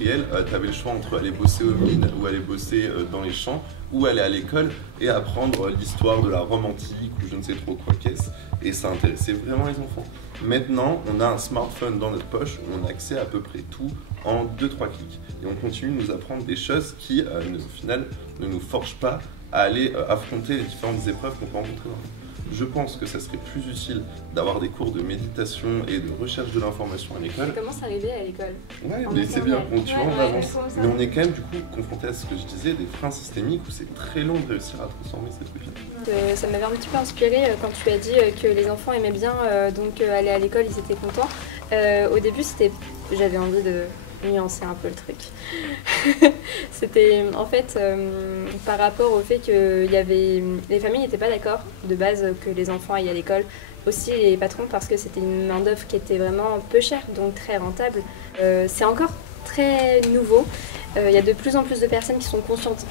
industrielle, tu avais le choix entre aller bosser aux mines ou aller bosser dans les champs, ou aller à l'école et apprendre l'histoire de la Rome antique ou je ne sais trop quoi qu'est-ce. Et ça intéressait vraiment les enfants. Maintenant, on a un smartphone dans notre poche où on a accès à peu près tout en 2-3 clics. Et on continue de nous apprendre des choses qui, au final, ne nous forcent pas à aller affronter les différentes épreuves qu'on peut rencontrer dans la vie. Je pense que ça serait plus utile d'avoir des cours de méditation et de recherche de l'information à l'école. Ça commence à arriver à l'école. Ouais, mais c'est bien, tu vois, on avance. Mais on est quand même du coup confronté à ce que je disais, des freins systémiques où c'est très long de réussir à transformer cette routine. Ça m'avait un petit peu inspiré quand tu as dit que les enfants aimaient bien aller à l'école, ils étaient contents. Au début, j'avais envie de nuancer un peu le truc. C'était en fait par rapport au fait que les familles n'étaient pas d'accord de base que les enfants aillent à l'école, aussi les patrons, parce que c'était une main d'œuvre qui était vraiment peu chère, donc très rentable. C'est encore très nouveau. Il y a de plus en plus de personnes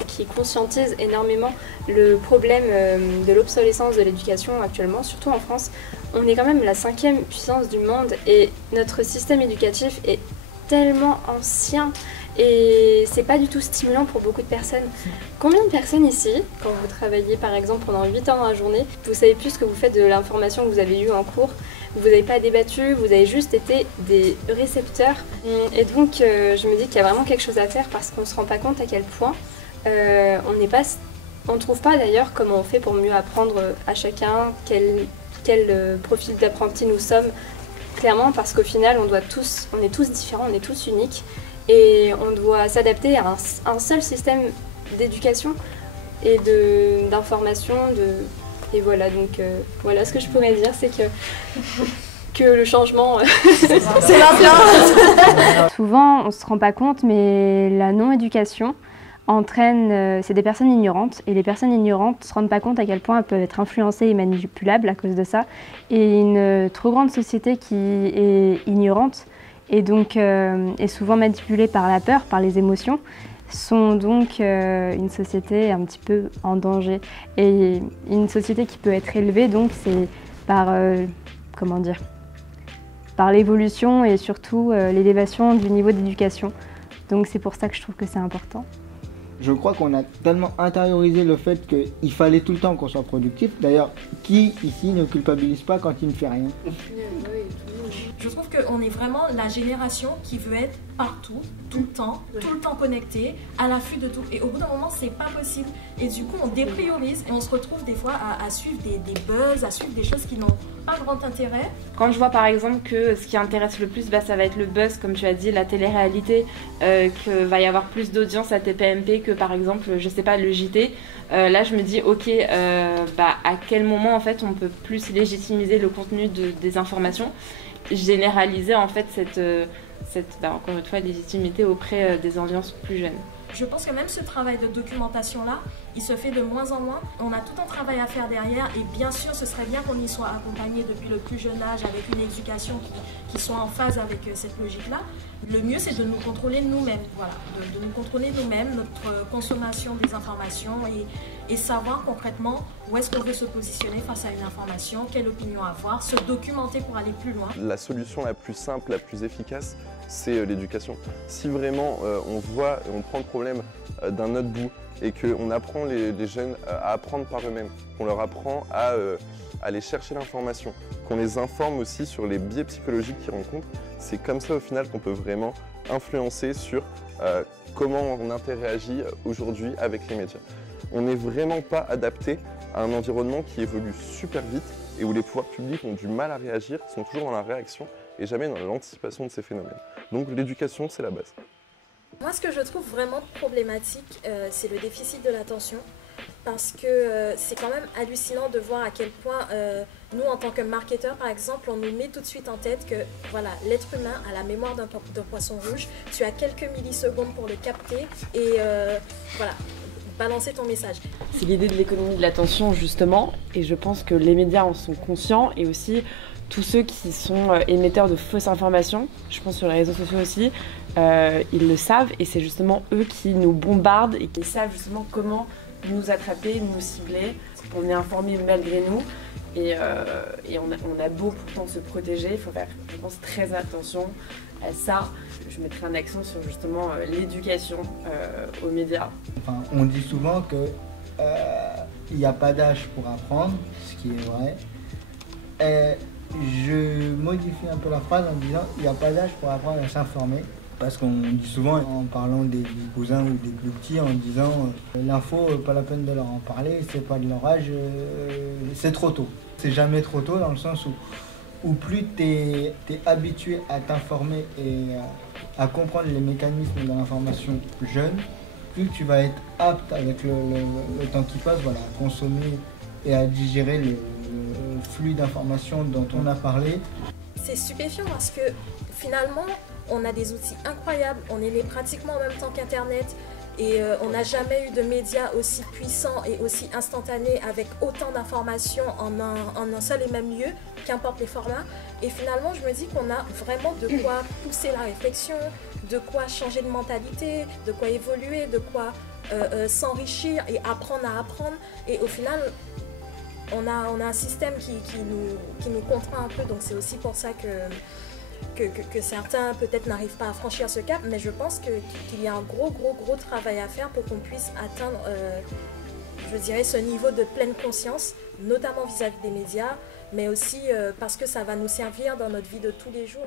qui conscientisent énormément le problème de l'obsolescence de l'éducation actuellement, surtout en France. On est quand même la 5e puissance du monde et notre système éducatif est tellement ancien et c'est pas du tout stimulant pour beaucoup de personnes. Combien de personnes ici, quand vous travaillez par exemple pendant 8 heures dans la journée, vous savez plus ce que vous faites de l'information que vous avez eue en cours, vous n'avez pas débattu, vous avez juste été des récepteurs. Et donc je me dis qu'il y a vraiment quelque chose à faire parce qu'on se rend pas compte à quel point on ne trouve pas d'ailleurs comment on fait pour mieux apprendre à chacun, quel profil d'apprenti nous sommes. Clairement, parce qu'au final, on est tous différents, on est tous uniques et on doit s'adapter à un seul système d'éducation et d'information. Et voilà, donc voilà ce que je pourrais dire, c'est que le changement, c'est maintenant. Souvent, on ne se rend pas compte, mais la non-éducation c'est des personnes ignorantes, et les personnes ignorantes ne se rendent pas compte à quel point elles peuvent être influencées et manipulables à cause de ça. Et une trop grande société qui est ignorante et donc est souvent manipulée par la peur, par les émotions, sont donc une société un petit peu en danger. Et une société qui peut être élevée, donc c'est par par l'évolution et surtout l'élévation du niveau d'éducation. Donc c'est pour ça que je trouve que c'est important. Je crois qu'on a tellement intériorisé le fait qu'il fallait tout le temps qu'on soit productif. D'ailleurs, qui ici ne culpabilise pas quand il ne fait rien? Je trouve qu'on est vraiment la génération qui veut être partout, tout le temps connecté, à l'affût de tout. Et au bout d'un moment, c'est pas possible. Et du coup, on dépriorise et on se retrouve des fois à suivre des buzz, à suivre des choses qui n'ont pas grand intérêt. Quand je vois par exemple que ce qui intéresse le plus, ça va être le buzz, comme tu as dit, la télé-réalité, que va y avoir plus d'audience à TPMP que par exemple, je sais pas, le JT. Là, je me dis, ok, à quel moment en fait on peut plus légitimiser le contenu des informations, généraliser en fait cette encore une fois légitimité auprès des audiences plus jeunes. Je pense que même ce travail de documentation-là, il se fait de moins en moins. On a tout un travail à faire derrière et bien sûr, ce serait bien qu'on y soit accompagné depuis le plus jeune âge avec une éducation qui soit en phase avec cette logique-là. Le mieux, c'est de nous contrôler nous-mêmes, voilà, de nous contrôler nous-mêmes, notre consommation des informations et savoir concrètement où est-ce qu'on veut se positionner face à une information, quelle opinion avoir, se documenter pour aller plus loin. La solution la plus simple, la plus efficace, c'est l'éducation. Si vraiment on prend le problème d'un autre bout et qu'on apprend les jeunes à apprendre par eux-mêmes, qu'on leur apprend à aller chercher l'information, qu'on les informe aussi sur les biais psychologiques qu'ils rencontrent, c'est comme ça au final qu'on peut vraiment influencer sur comment on interagit aujourd'hui avec les médias. On n'est vraiment pas adapté à un environnement qui évolue super vite et où les pouvoirs publics ont du mal à réagir, sont toujours dans la réaction et jamais dans l'anticipation de ces phénomènes. Donc l'éducation, c'est la base. Moi, ce que je trouve vraiment problématique, c'est le déficit de l'attention. Parce que c'est quand même hallucinant de voir à quel point nous, en tant que marketeurs, par exemple, on nous met tout de suite en tête que voilà, l'être humain a la mémoire d'un poisson rouge. Tu as quelques millisecondes pour le capter et voilà, balancer ton message. C'est l'idée de l'économie de l'attention, justement, et je pense que les médias en sont conscients et aussi tous ceux qui sont émetteurs de fausses informations, je pense sur les réseaux sociaux aussi, ils le savent et c'est justement eux qui nous bombardent et qui savent justement comment nous attraper, nous cibler. On est informé malgré nous et on a beau pourtant se protéger, il faut faire, je pense, très attention à ça. Je mettrai un accent sur justement l'éducation aux médias. Enfin, on dit souvent que il n'y a pas d'âge pour apprendre, ce qui est vrai. Et je modifie un peu la phrase en disant il n'y a pas d'âge pour apprendre à s'informer. Parce qu'on dit souvent en parlant des cousins ou des plus petits en disant l'info, pas la peine de leur en parler, c'est pas de leur âge, c'est trop tôt. C'est jamais trop tôt dans le sens où plus tu es habitué à t'informer et à comprendre les mécanismes de l'information jeune, plus tu vas être apte avec le temps qui passe, voilà, à consommer et à digérer le flux d'informations dont on a parlé. C'est stupéfiant parce que finalement, on a des outils incroyables, on est né pratiquement en même temps qu'Internet et on n'a jamais eu de médias aussi puissants et aussi instantanés avec autant d'informations en un seul et même lieu, qu'importe les formats. Et finalement, je me dis qu'on a vraiment de quoi pousser la réflexion, de quoi changer de mentalité, de quoi évoluer, de quoi s'enrichir et apprendre à apprendre. Et au final, on a un système qui nous contraint un peu, donc c'est aussi pour ça que certains peut-être n'arrivent pas à franchir ce cap, mais je pense qu'il y a un gros travail à faire pour qu'on puisse atteindre, je dirais, ce niveau de pleine conscience, notamment vis-à-vis des médias, mais aussi parce que ça va nous servir dans notre vie de tous les jours.